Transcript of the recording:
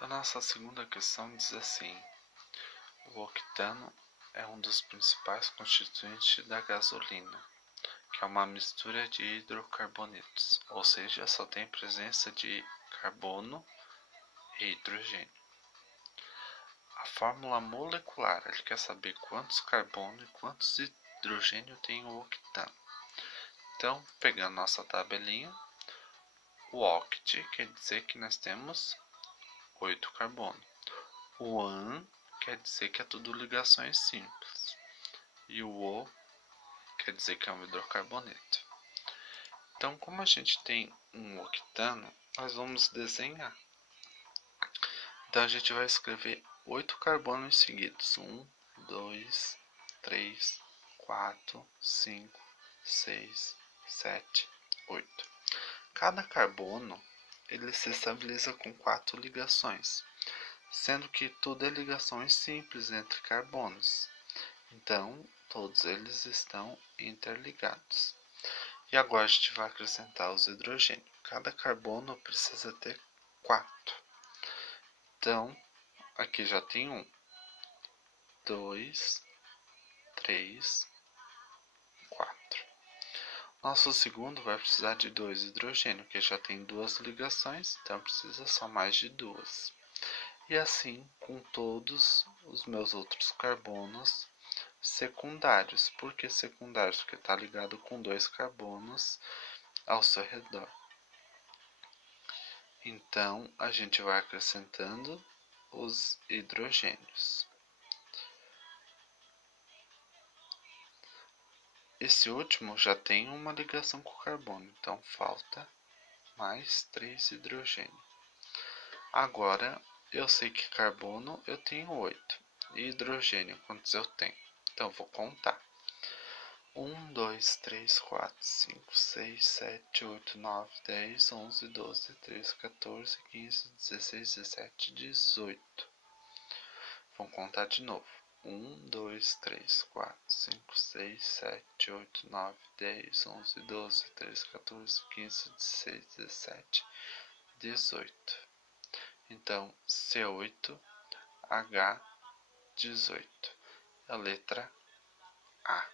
Então, nossa segunda questão diz assim: o octano é um dos principais constituintes da gasolina, que é uma mistura de hidrocarbonetos, ou seja, só tem presença de carbono e hidrogênio. A fórmula molecular, ele quer saber quantos carbono e quantos hidrogênio tem o octano. Então, pegando nossa tabelinha, o oct quer dizer que nós temos 8 carbono. O an quer dizer que é tudo ligações simples. E o O quer dizer que é um hidrocarboneto. Então, como a gente tem um octano, nós vamos desenhar. Então, a gente vai escrever 8 carbonos seguidos. 1, 2, 3, 4, 5, 6, 7, 8. Cada carbono ele se estabiliza com 4 ligações, sendo que tudo é ligações simples entre carbonos. Então, todos eles estão interligados. E agora a gente vai acrescentar os hidrogênios. Cada carbono precisa ter 4. Então, aqui já tem 1, 2, 3, 4. Nosso segundo vai precisar de 2 hidrogênios, que já tem 2 ligações, então precisa só mais de 2. E assim com todos os meus outros carbonos secundários. Por que secundários? Porque está ligado com 2 carbonos ao seu redor. Então a gente vai acrescentando os hidrogênios. Esse último já tem uma ligação com o carbono, então falta mais 3 hidrogênios. Agora eu sei que carbono eu tenho 8 e hidrogênio quantos eu tenho? Então vou contar. 1, 2, 3, 4, 5, 6, 7, 8, 9, 10, 11, 12, 13, 14, 15, 16, 17, 18. Vamos contar de novo. 1, 2, 3, 4, 5, 6, 7, 8, 9, 10, 11, 12, 13, 14, 15, 16, 17, 18. Então, C8H18. A letra A.